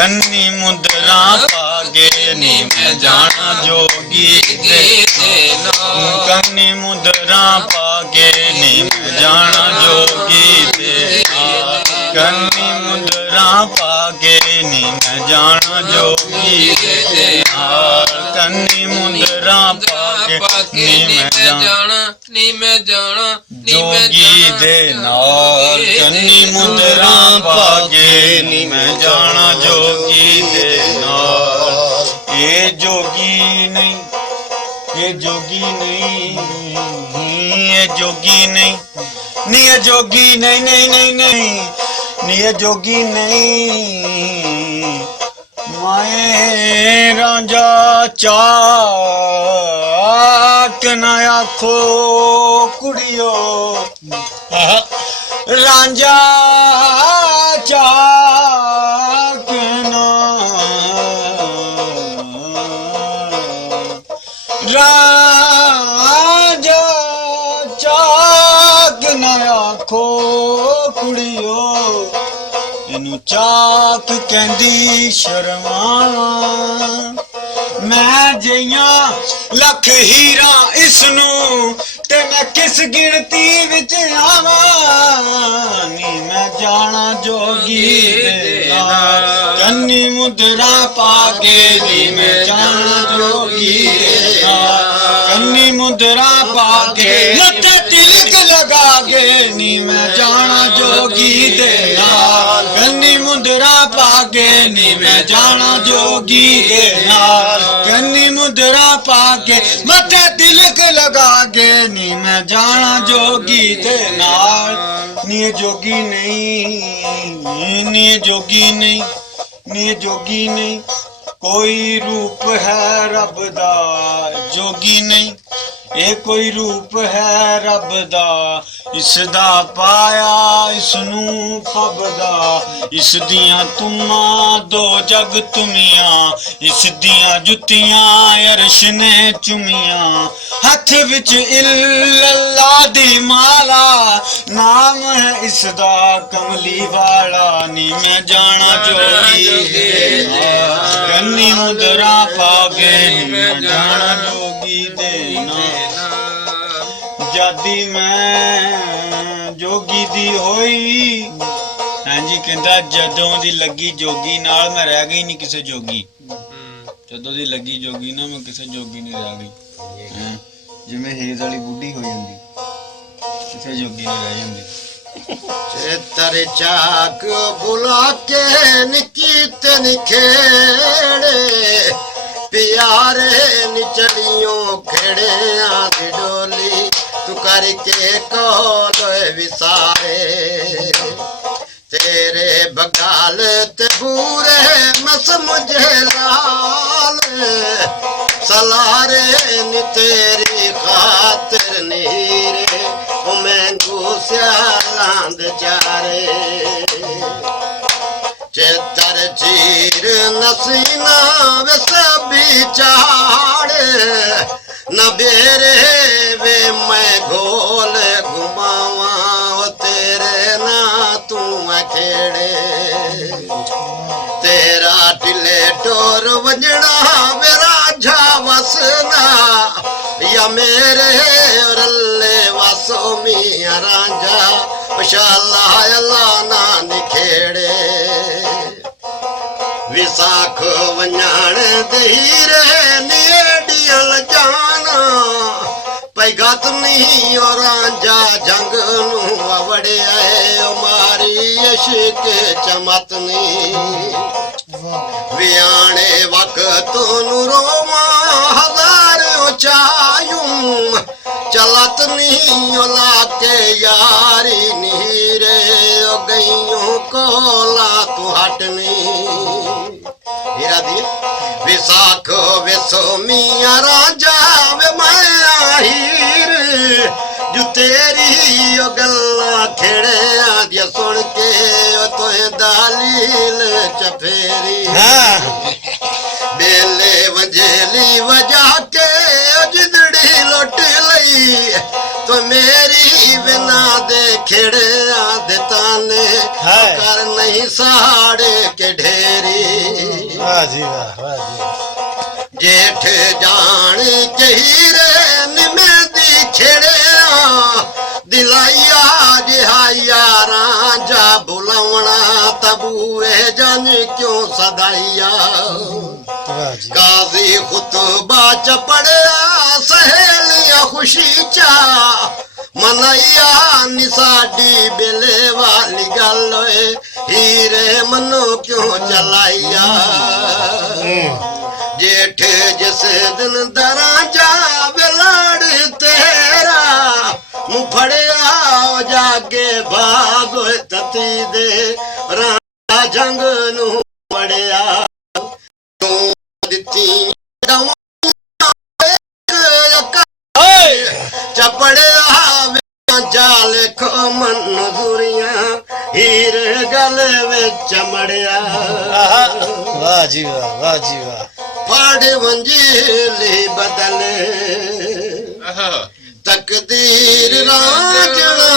ਕੰਨੀ ਮੁੰਦਰਾਂ ਪਾਗੇ ਨੀ ਮੈਂ ਜਾਣਾ ਜੋਗੀ ਦੇ ਕੰਨੀ ਮੁੰਦਰਾਂ ਪਾਗੇ ਨੀ ਮੈਂ ਜਾਣਾ ਜੋਗੀ ਦੇ ਕੰਨੀ ਮੁੰਦਰਾਂ ਪਾਗੇ ਨੀ ਮੈਂ ਜਾਣਾ ਜੋਗੀ ਦੇ ਕੰਨੀ ਮੁੰਦਰਾਂ ਪਾਗੇ ਨੀ ਮੈਂ ਜਾਣਾ ਜੋਗੀ ਦੇ ਨਾਲ ਕੰਨੀ ਮੁੰਦਰਾਂ ਪਾਗੇ ਨੀ ਮੈਂ ਜਾਣਾ ਜੋਗੀ ਦੇ ਨਾਲ ਇਹ ਜੋਗੀ ਨਹੀਂ ਇਹ ਜੋਗੀ ਨਹੀਂ ਇਹ ਜੋਗੀ ਨਹੀਂ ਨੀ ਇਹ ਜੋਗੀ ਨਹੀਂ ਨਹੀਂ ਨਹੀਂ ਨਹੀਂ ਨੀ ਇਹ ਜੋਗੀ ਨਹੀਂ ਮਾਏ ਰਾਂਝਾ ਚਾਕ ਨਾ ਆਖੋ ਕੁੜੀਓ ਰਾਂਝਾ ਚਾਕ ਨਾ ਰਾਂਝਾ ਚਾਕ ਨਾ ਆਖੋ ਕੁੜੀਓ ਇਹਨੂੰ ਚਾਕ ਕਹਿੰਦੀ ਸ਼ਰਮਾਂ ਮੈਂ ਜਈਆਂ ਲੱਖ ਹੀਰਾ ਇਸ ਨੂੰ ਤੇ ਮੈਂ ਕਿਸ ਗਿਣਤੀ ਵਿੱਚ ਆਵਾਂ ਨੀ ਮੈਂ ਜਾਣਾ ਜੋਗੀ ਦੇ ਨਾਲ ਕੰਨੀ ਮੁੰਦਰਾਂ ਪਾ ਕੇ ਨੀ ਮੈਂ ਜਾਣਾ ਜੋਗੀ ਦੇ ਨਾਲ ਕੰਨੀ ਮੁੰਦਰਾਂ ਪਾ ਕੇ ਮੱਥੇ ਤਿਲਕ ਲਗਾ ਕੇ ਨੀ ਮੈਂ ਜਾਣਾ ਜੋਗੀ ਦੇ ਨਾਲ ਕੰਨੀ ਮੁੰਦਰਾਂ ਪਾ ਕੇ ਨੀ ਮੈਂ ਜਾਣਾ ਜੋਗੀ ਦੇ ਨਾਲ ਕੰਨੀ ਮੁੰਦਰਾਂ ਪਾ ਕੇ ਮੱਥੇ ਤਿਲਕ ਲਗਾ ਕੇ ਨੀ ਮੈਂ ਜਾਣਾ ਜੋਗੀ ਦੇ ਨਾਲ ਨੀ ਇਹ ਜੋਗੀ ਨਹੀਂ ਨੀ ਇਹ ਜੋਗੀ ਨਹੀਂ ਨੀ ਇਹ ਜੋਗੀ ਨਹੀਂ ਕੋਈ ਰੂਪ ਹੈ ਰੱਬ ਦਾ ਜੋਗੀ ਨਹੀਂ ਇਹ ਕੋਈ ਰੂਪ ਹੈ ਰੱਬ ਦਾ ਇਸ ਦਾ ਪਾਇਆ ਇਸ ਨੂੰ ਫਬਦਾ ਇਸ ਦੀਆਂ ਤੁਮਾਂ ਦੋ ਜਗ ਤੁਮੀਆਂ ਇਸ ਦੀਆਂ ਜੁੱਤੀਆਂ ਅਰਸ਼ ਨੇ ਚੁਮੀਆਂ ਹੱਥ ਵਿੱਚ ਇल्लल्लाह ਦੀ ਮਾਲਾ ਨਾਮ ਹੈ ਇਸ ਦਾ ਕਮਲੀ ਵਾਲਾ ਨੀ ਮੈਂ ਜਾਣਾ ਜੋਗੀ ਦੇ ਕੰਨੀ ਮੁੰਦਰਾਂ ਪਾ ਕੇ ਨੀ ਮੈਂ ਜਾਣਾ ਜੋਗੀ ਦੇ ਨਾਲ ਜਾਦੀ ਮੈਂ ਜੋਗੀ ਦੀ ਹੋਈ ਹਾਂਜੀ ਕਹਿੰਦਾ ਜਦੋਂ ਦੀ ਲੱਗੀ ਜੋਗੀ ਨਾਲ ਮੈਂ ਰਹਿ ਗਈ ਨਹੀਂ ਕਿਸੇ ਜੋਗੀ ਜਦੋਂ ਦੀ ਲੱਗੀ ਜੋਗੀ ਨਾ ਮੈਂ ਕਿਸੇ ਜੋਗੀ ਨਹੀਂ ਰਹਿ ਗਈ ਜਿਵੇਂ ਹੇਜ਼ ਵਾਲੀ ਬੁੱਢੀ ਹੋ ਜਾਂਦੀ ਕਿਸੇ ਜੋਗੀ ਨਹੀਂ ਰਹਿ ਜਾਂਦੀ ਚੇਤਰ ਚਾਕ ਬੁਲਾ ਕੇ ਨਿੱਕੀ ਤੇ ਨਿਖੇੜੇ ਪਿਆਰੇ ਨਿਚੜੀਆਂ ਖੇੜਿਆਂ ਦੀ ਡੋਲੀ ਤੂੰ करके कोल विसारे तेरे बगाल ते बूरे मस मुझे लाल सलारे नी तेरी खातिर नीरे ओ मैंगू स्यालांद चारे चेतर चीर नसीना वैसे भी चाड़े न बेरे वे मैं गोल घुमावा तेरे ना तू अखेड़े तेरा टिले टोर वजड़ा मेरा झा वसना या मेरे रल्ले वसो मिया रांझा माशाअल्लाह अल्लाह ना निखेड़े विसाख वञाण दहीरे नेडियल जाना पैगत नहीं और रांझा जंग नू अवड़े आए मारी इश्क चमतनी वियाणे वक्त नू रोमा हजार चायूं चलत नहीं ओला के यारी नीरे ओ गईयों कोला तू हटनी हीरा दी विसाख वेसो मिया रांझा वे माया हीर जो तेरी ओ गल्ला खेड़े आदिया सुन के ओ तोए दालील चफेरी बेले वजेली वजा के जिदड़ी लुट लई तो मेरी बिना दे खेड़े आदे ताने है कर नहीं साड़े के ढेरी वाह जी वाह जेठ जान के हीरे निमेदी छेड़े दिलाइया जिहाइया राजा बुलावना तबूए जान क्यों सदाइया वाह जी काजी खुतबा च पढ़िया सहेलियां खुशी चा मनैया निसाडी बेले वाली गल हीरे मनो क्यों चलाइया जेठ जिस दिन दरा जा बिलाड़ तेरा मुफड़िया जागे भागो तती दे राजा जंग नू पड़िया चपड़िया जाल खो मन दुरिया हीर गल विच चमड़िया वाह जी वाह फाड़ वंजीली बदले तकदीर राजना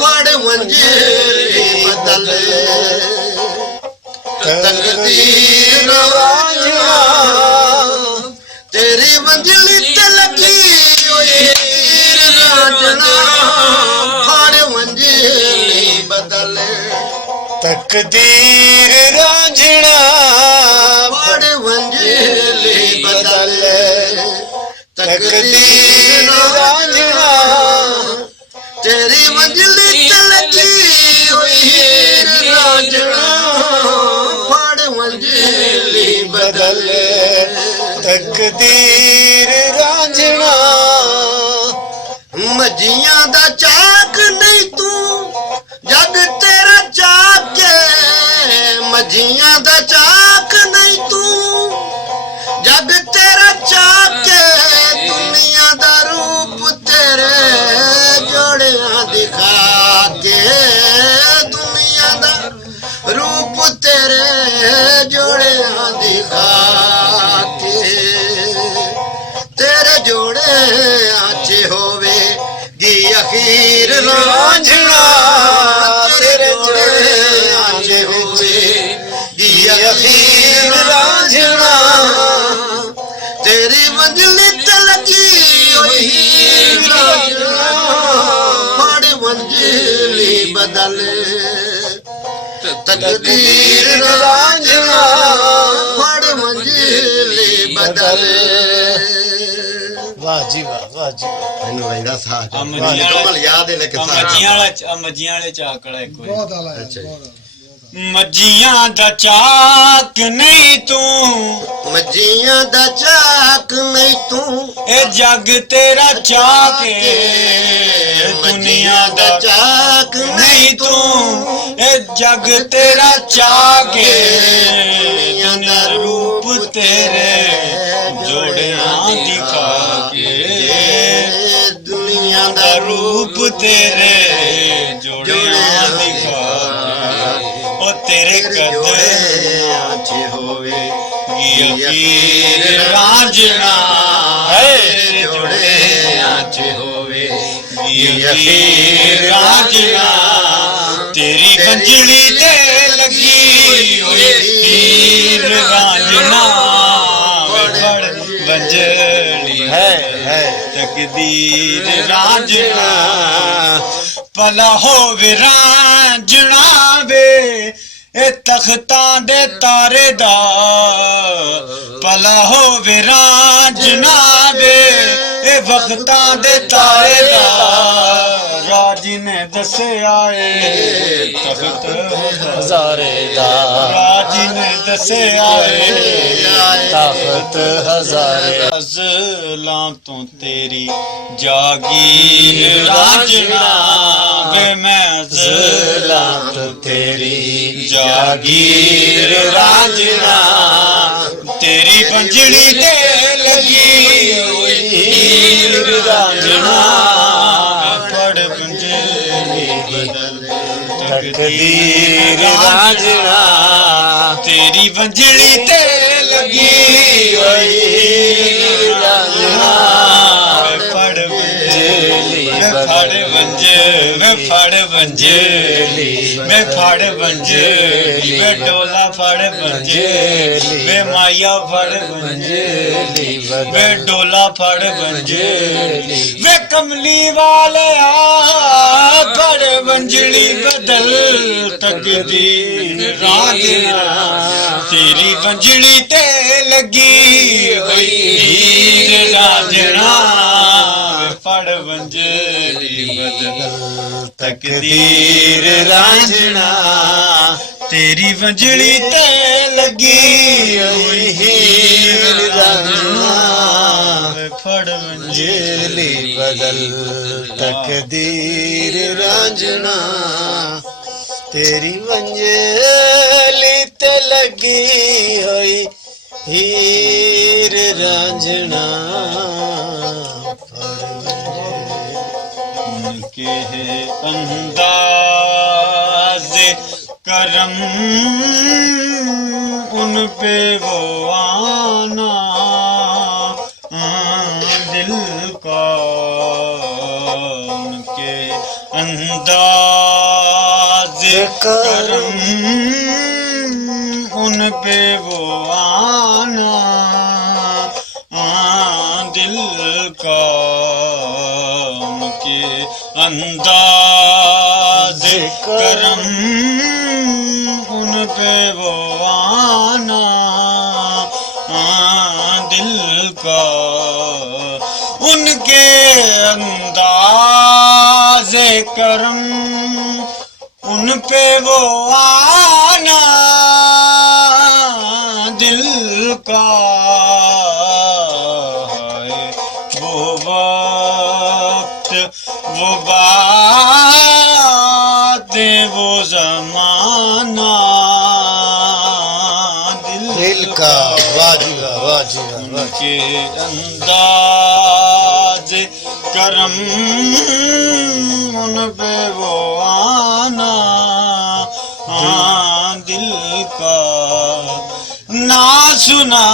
फाड़ वंजीली बदले तकदीर राजना तेरी मंजिल ते लगी हीर राजना फाड़ वंजीली बदले तकदीर रांझणा फाड़ वंजीली बदले तकदीर रांझणा तेरी मंजिल ते लगी हीर रांझणा फाड़ वंजीली बदले तकदीर रांझणा मजियां दा चाक नहीं तू जग तेरा चाके मजियां दा चाक नहीं तू जग तेरा चाके दुनिया दा रूप तेरे जोड़ियां दिखा के दुनिया दा रूप तेरे जोड़ियां दिखा के तेरे जोड़े आचे होवे गी अखीर रांझणा तेरे जोड़े आचे होवे गी अखीर रांझणा तेरी मंजिल ते लगी हीर रांझणा फाड़ मंजिली बदले तकदीर रांझणा फाड़ मंजिली बदले वाह जी वाह ਮੈਨੂੰ ਲੈਂਦਾ ਸਾਹ ਮੱਝੀਆਂ ਕਮਲ ਯਾਦ ਹੈ ਲੇਕਿਨ ਮੱਝੀਆਂ ਵਾਲੇ ਚਾਕੜਾ ਇੱਕ ਬਹੁਤ ਆਲਾ ਹੈ ਅੱਛਾ ਜੀ। ਬਹੁਤ ਆਲਾ। ਮੱਝੀਆਂ ਦਾ ਚਾਕ ਨਹੀਂ ਤੂੰ ਮੱਝੀਆਂ ਦਾ ਚਾਕ ਨਹੀਂ ਤੂੰ ਇਹ ਜੱਗ ਤੇਰਾ ਚਾਕ ਏ ਦੁਨੀਆ ਦਾ ਚਾਕ ਨਹੀਂ ਤੂੰ ਇਹ ਜੱਗ ਤੇਰਾ ਚਾਕ ਏ ਦੁਨੀਆ ਰੂਪ ਤੇਰੇ ਜੋੜਿਆਂ ਦਿਖਾ ਕੇ ਦੁਨੀਆ ਦਾ ਦਾ ਰੂਪ ਤੇਰੇ ਜੋੜਿਆਂ ਦਿਖਾ ਕੇ ਉਹ ਤੇਰੇ ਕਦਮਾਂ 'ਚ ਹੋਵੇ ਯਕੀਨ ਰਾਂਝਣਾ ਤੇਰੇ ਜੋੜਿਆਂ 'ਚ ਹੋਵੇ ਯਕੀਨ ਰਾਂਝਣਾ ਤੇਰੀ ਬੰਜੜੀ ਤੇ ਲੱਗੀ ਹੋਈ ਹੀਰ ਰਾਂਝਣਾ ਬੜ ਬੰਜੜੀ है ਤਕਦੀਰ ਰਾਂਝਣਾ ਭਲਾ ਹੋਵੇ ਰਾਂਝਣਾ ਵੇ ਇਹ ਤਖਤਾਂ ਦੇ ਤਾਰੇ ਦਾ ਭਲਾ ਹੋਵੇ ਰਾਂਝਣਾ ਵੇ ਇਹ ਵਕਤਾਂ ਦੇ ਤਾਰੇ ਦਾ ਰਾਜੀ ਨੇ ਦੱਸਿਆ ਏ ਤਖਤ हजारे दा ਰਾਜੀ ਨੇ ਦੱਸਿਆ ਏ ताकत हजारे ਅਜ਼ਲਾਂ ਤੋਂ ਤੇਰੀ ਜਾਗੀਰ ਰਾਂਝਣਾ ਵੇ ਮੈਂ ਅਜ਼ਲਾਂ ਤੋਂ ਤੇਰੀ ਜਾਗੀਰ ਰਾਂਝਣਾ ਤੇਰੀ ਬੰਜੜੀ ਤੇ ਲੱਗੀ ਹੋਈ ਹੀਰ ਰਾਂਝਣਾ ਪੜ ਬੰਜੜੀ तकदीर रांझणा तेरी बंजड़ी ते लगी होई रांझणा पड़ ਵੇ ਫੜ ਵੰਜਲੀ ਵੇ ਫੜ ਵੰਜਲੀ ਵੇ ਫੜ ਵੰਜਲੀ ਵੇ ਡੋਲਾ ਫੜ ਵੰਜਲੀ ਵੇ ਮਾਇਆ ਫੜ ਵੰਜਲੀ ਵੇ ਡੋਲਾ ਫੜ ਵੰਜਲੀ ਵੇ ਕਮਲੀ ਵਾਲਿਆ ਫੜ ਵੰਜਲੀ ਬਦਲ ਤਕਦੀਰ ਰਾਂਝਣਾ ਤੇਰੀ ਵੰਜਲੀ ਤੇ ਲੱਗੀ ਹੋਈ ਹੀਰ ਰਾਂਝਣਾ ਫੜ ਵੰਜਲੀ ਬਦਲ ਤਕਦੀਰ ਰਾਂਝਣਾ ਤੇਰੀ ਵੰਜਲੀ ਤੇ ਲੱਗੀ ਹੋਈ ਹੀਰ ਰਾਂਝਣਾ ਫੜ ਵੰਜਲੀ बदल तकदीर रांझना तेरी वंजली ते लगी हुई हीर रांझना उनके अंदाज करम उन पे वो आना दिल का उनके अंदाज करम उन पे वो आना दिल का उनके अंदाज करम उन पे वो आना दिल का उनके अंदाज करम उन पे वो आना दिल का है वो वक्त वो बातें वो ज़माना दिल का वाजिबा वाजिबा के अंदाज करम उन पे वो आना दिल का ना सुना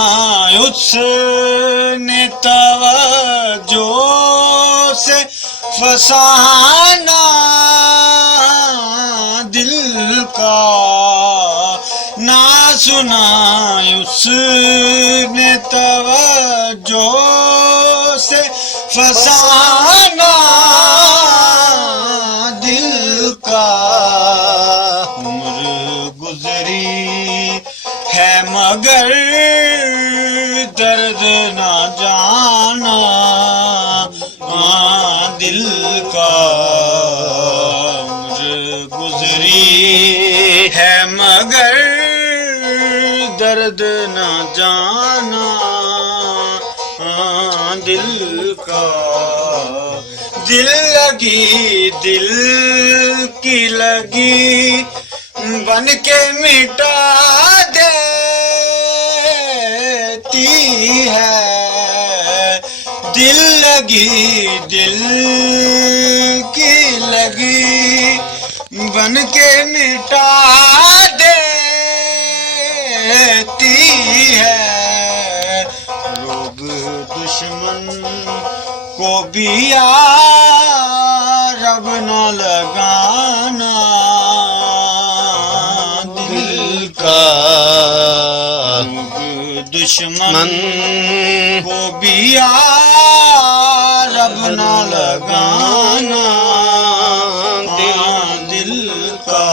उसने तवज्जो से फसाना दिल का ना सुना उसने तवज्जो से फसाना दिल का उम्र गुजरी है मगर दर्द ना जाना दिल का उम्र गुजरी है मगर दर्द ना जाना दिल का दिल लगी दिल की लगी बन के मिटा देती है दिल लगी दिल की लगी बन के मिटा देती है रोग दुश्मन को भी रब न लगाना दिल का रोग दुश्मन को भी रब न लगाना दिल का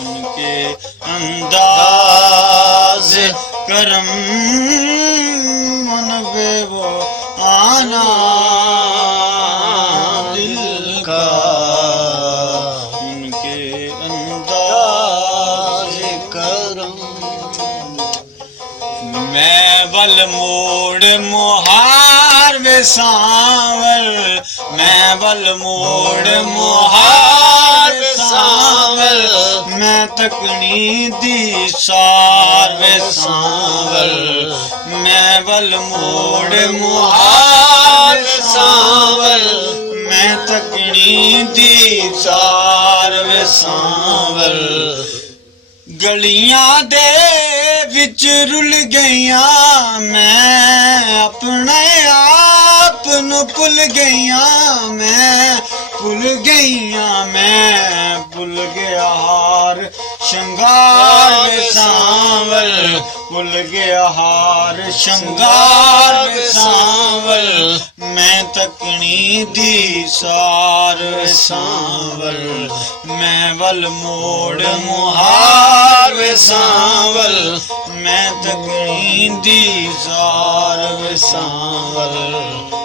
उनके अंदाज करम मन पे वो आना दिल का उनके अंदाज करम मैं बल मोड़ मोहार वे सांवर मैं बल मोड़ मोहार वे सांवर मैं तकनी दी सार वे सांवर मैं बल मोड़ मोहार वे सांवर मैं तकनी दी सार वे सांवर गलियां दे विच रुल गईयां मैं अपने आप ਨੂੰ ਭੁੱਲ ਗਈਆਂ ਮੈਂ ਭੁੱਲ ਗਈਆਂ ਮੈਂ ਭੁੱਲ ਗਿਆ ਹਾਰ ਸ਼ਿੰਗਾਰ ਵੇ ਸਾਂਵਲ ਭੁੱਲ ਗਿਆ ਹਾਰ ਸ਼ਿੰਗਾਰ ਵੇ ਸਾਂਵਲ ਮੈਂ ਤੱਕਣੀ ਦੀ ਸਾਰ ਵੇ ਸਾਂਵਲ ਮੈਂ ਵੱਲ ਮੋੜ ਮੁਹਾਰ ਵੇ ਸਾਂਵਲ ਮੈਂ ਤੱਕਣੀ ਦੀ ਸਾਰ ਵੇ ਸਾਂਵਲ